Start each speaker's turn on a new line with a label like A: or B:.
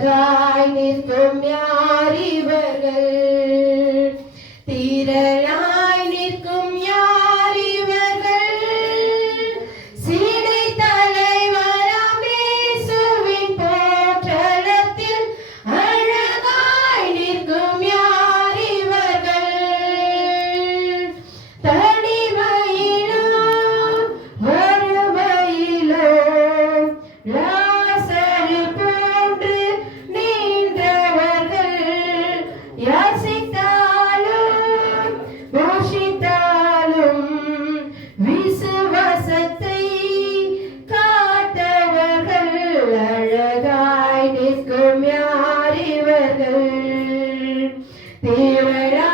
A: Dain ist um Jahr i ഉറകായി നിസ്കുമ്യാരി വതൽ തീവ്ര